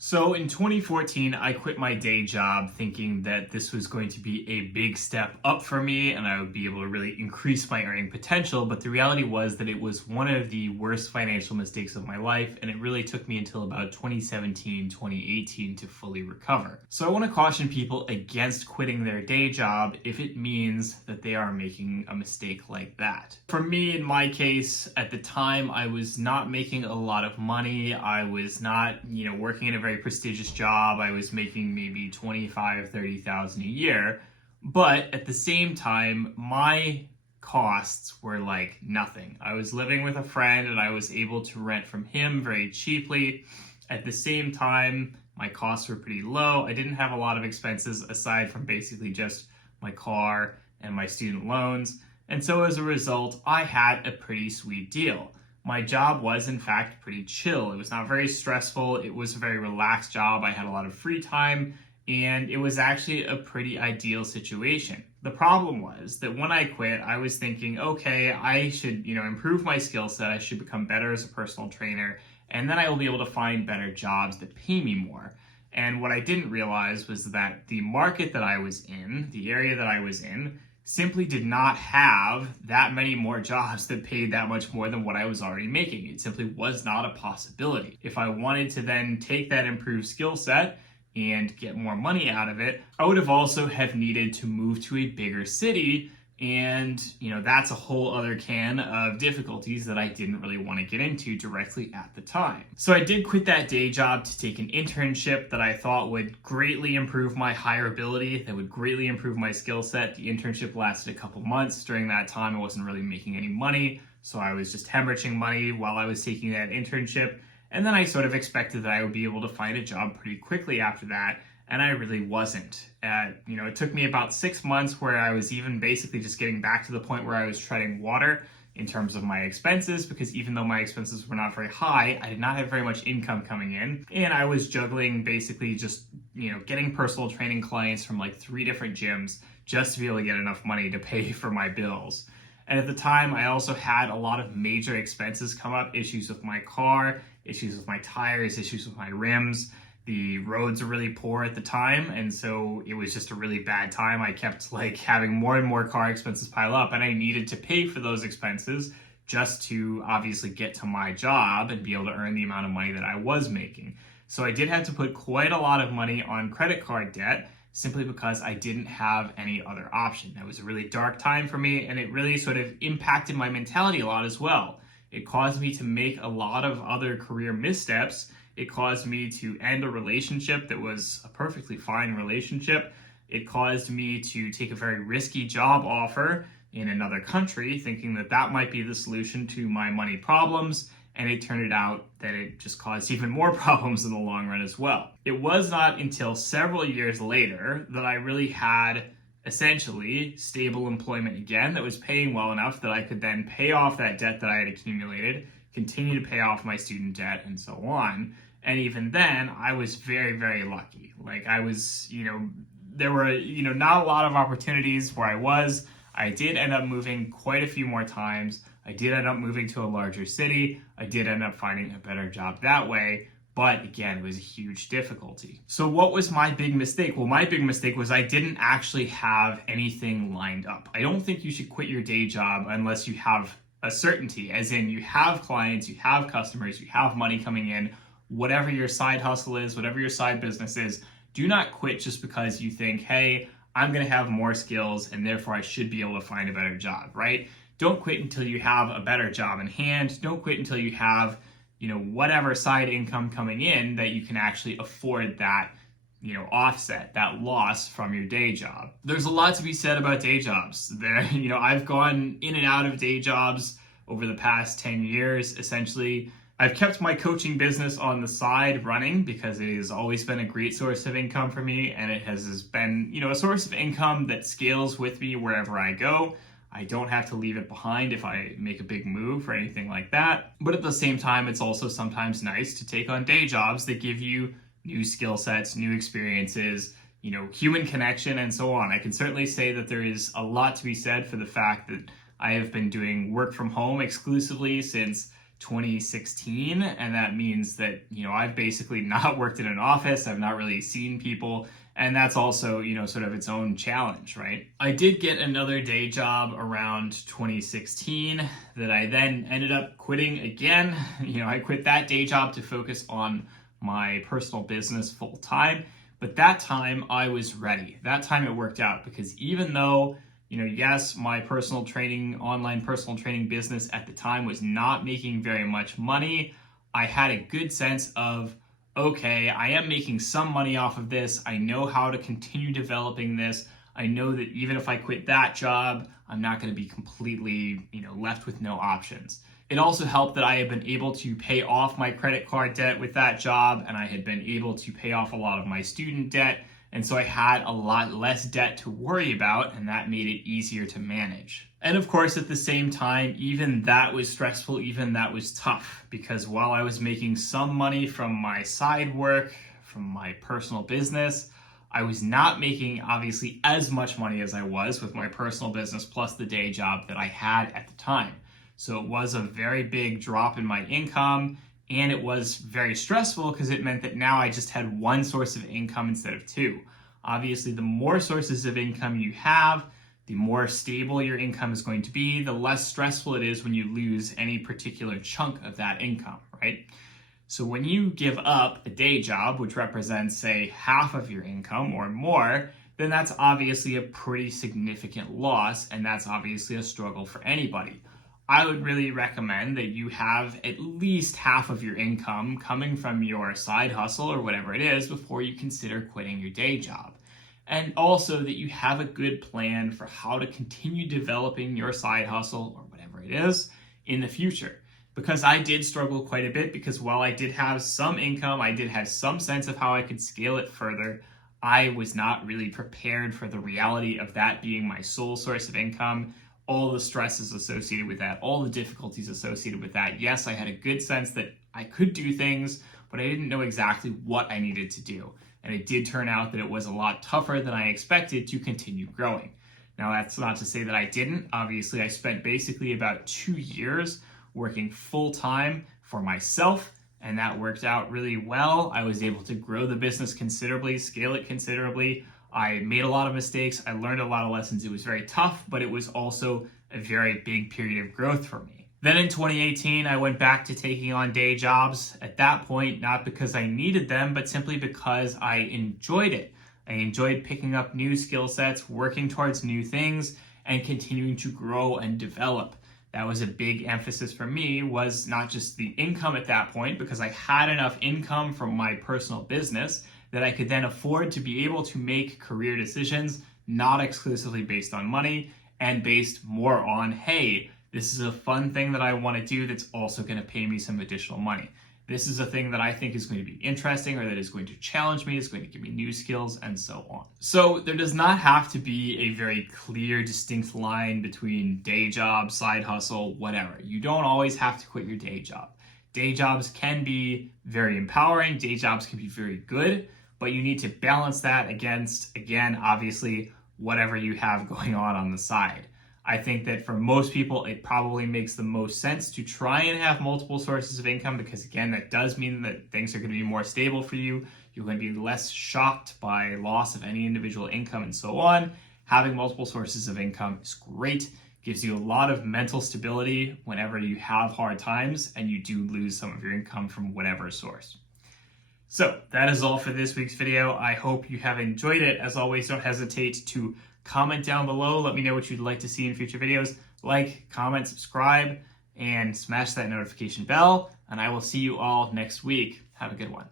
So in 2014, I quit my day job thinking that this was going to be a big step up for me and I would be able to really increase my earning potential. But the reality was that it was one of the worst financial mistakes of my life. And it really took me until about 2017, 2018 to fully recover. So I want to caution people against quitting their day job if it means that they are making a mistake like that. For me, in my case, at the time, I was not making a lot of money. I was not, working in a very prestigious job. I was making maybe 25, 30,000 a year. But at the same time, my costs were like nothing. I was living with a friend and I was able to rent from him very cheaply. At the same time, my costs were pretty low. I didn't have a lot of expenses aside from basically just my car and my student loans. And so as a result, I had a pretty sweet deal. My job was, in fact, pretty chill. It was not very stressful. It was a very relaxed job. I had a lot of free time, and it was actually a pretty ideal situation. The problem was that when I quit, I was thinking, okay, I should, improve my skill set. I should become better as a personal trainer, and then I will be able to find better jobs that pay me more. And what I didn't realize was that the market that I was in, the area that I was in, simply did not have that many more jobs that paid that much more than what I was already making. It simply was not a possibility. If I wanted to then take that improved skill set and get more money out of it, I would have also have needed to move to a bigger city. And, that's a whole other can of difficulties that I didn't really want to get into directly at the time. So I did quit that day job to take an internship that I thought would greatly improve my hireability, that would greatly improve my skill set. The internship lasted a couple months. During that time, I wasn't really making any money. So I was just hemorrhaging money while I was taking that internship. And then I sort of expected that I would be able to find a job pretty quickly after that. And I really wasn't. It took me about 6 months where I was even basically just getting back to the point where I was treading water in terms of my expenses, because even though my expenses were not very high, I did not have very much income coming in. And I was juggling basically just, getting personal training clients from like 3 different gyms just to be able to get enough money to pay for my bills. And at the time, I also had a lot of major expenses come up, issues with my car, issues with my tires, issues with my rims. The roads were really poor at the time, and so it was just a really bad time. I kept having more and more car expenses pile up, and I needed to pay for those expenses just to obviously get to my job and be able to earn the amount of money that I was making. So I did have to put quite a lot of money on credit card debt simply because I didn't have any other option. That was a really dark time for me, and it really sort of impacted my mentality a lot as well. It caused me to make a lot of other career missteps. It caused me to end a relationship that was a perfectly fine relationship. It caused me to take a very risky job offer in another country, thinking that that might be the solution to my money problems. And it turned out that it just caused even more problems in the long run as well. It was not until several years later that I really had essentially stable employment again that was paying well enough that I could then pay off that debt that I had accumulated, continue to pay off my student debt, and so on. And even then, I was very, very lucky. I was, there were, not a lot of opportunities where I was. I did end up moving quite a few more times. I did end up moving to a larger city. I did end up finding a better job that way. But again, it was a huge difficulty. So what was my big mistake? Well, my big mistake was I didn't actually have anything lined up. I don't think you should quit your day job unless you have a certainty, as in you have clients, you have customers, you have money coming in. Whatever your side hustle is, whatever your side business is, do not quit just because you think, hey, I'm going to have more skills and therefore I should be able to find a better job, right? Don't quit until you have a better job in hand. Don't quit until you have, whatever side income coming in that you can actually afford that, offset, that loss from your day job. There's a lot to be said about day jobs. I've gone in and out of day jobs over the past 10 years, essentially. I've kept my coaching business on the side running because it has always been a great source of income for me, and it has been, a source of income that scales with me wherever I go. I don't have to leave it behind if I make a big move or anything like that. But at the same time, it's also sometimes nice to take on day jobs that give you new skill sets, new experiences, human connection, and so on. I can certainly say that there is a lot to be said for the fact that I have been doing work from home exclusively since 2016, and that means that, I've basically not worked in an office, I've not really seen people, and that's also, sort of its own challenge, right? I did get another day job around 2016 that I then ended up quitting again. I quit that day job to focus on my personal business full time, but that time I was ready. That time it worked out because even though yes, my online personal training business at the time was not making very much money, I had a good sense of, okay, I am making some money off of this. I know how to continue developing this. I know that even if I quit that job, I'm not going to be completely, left with no options. It also helped that I had been able to pay off my credit card debt with that job, and I had been able to pay off a lot of my student debt. And so I had a lot less debt to worry about, and that made it easier to manage. And of course, at the same time, even that was stressful, even that was tough, because while I was making some money from my side work, from my personal business, I was not making obviously as much money as I was with my personal business plus the day job that I had at the time. So it was a very big drop in my income. And it was very stressful because it meant that now I just had one source of income instead of two. Obviously, the more sources of income you have, the more stable your income is going to be, the less stressful it is when you lose any particular chunk of that income, right? So when you give up a day job, which represents, say, half of your income or more, then that's obviously a pretty significant loss, and that's obviously a struggle for anybody. I would really recommend that you have at least half of your income coming from your side hustle or whatever it is before you consider quitting your day job. And also that you have a good plan for how to continue developing your side hustle or whatever it is in the future. Because I did struggle quite a bit, because while I did have some income, I did have some sense of how I could scale it further, I was not really prepared for the reality of that being my sole source of income, all the stresses associated with that, all the difficulties associated with that. Yes, I had a good sense that I could do things, but I didn't know exactly what I needed to do. And it did turn out that it was a lot tougher than I expected to continue growing. Now, that's not to say that I didn't. Obviously, I spent basically about 2 years working full-time for myself, and that worked out really well. I was able to grow the business considerably, scale it considerably. I made a lot of mistakes. I learned a lot of lessons. It was very tough, but it was also a very big period of growth for me. Then in 2018, I went back to taking on day jobs. At that point, not because I needed them, but simply because I enjoyed it. I enjoyed picking up new skill sets, working towards new things, and continuing to grow and develop. That was a big emphasis for me, was not just the income at that point, because I had enough income from my personal business that I could then afford to be able to make career decisions, not exclusively based on money, and based more on, hey, this is a fun thing that I want to do that's also going to pay me some additional money. This is a thing that I think is going to be interesting, or that is going to challenge me, is going to give me new skills, and so on. So there does not have to be a very clear, distinct line between day job, side hustle, whatever. You don't always have to quit your day job. Day jobs can be very empowering, day jobs can be very good, but you need to balance that against, again, obviously, whatever you have going on the side. I think that for most people, it probably makes the most sense to try and have multiple sources of income, because again, that does mean that things are going to be more stable for you. You're going to be less shocked by loss of any individual income and so on. Having multiple sources of income is great. Gives you a lot of mental stability whenever you have hard times and you do lose some of your income from whatever source. So that is all for this week's video. I hope you have enjoyed it. As always, don't hesitate to comment down below. Let me know what you'd like to see in future videos. Like, comment, subscribe, and smash that notification bell. And I will see you all next week. Have a good one.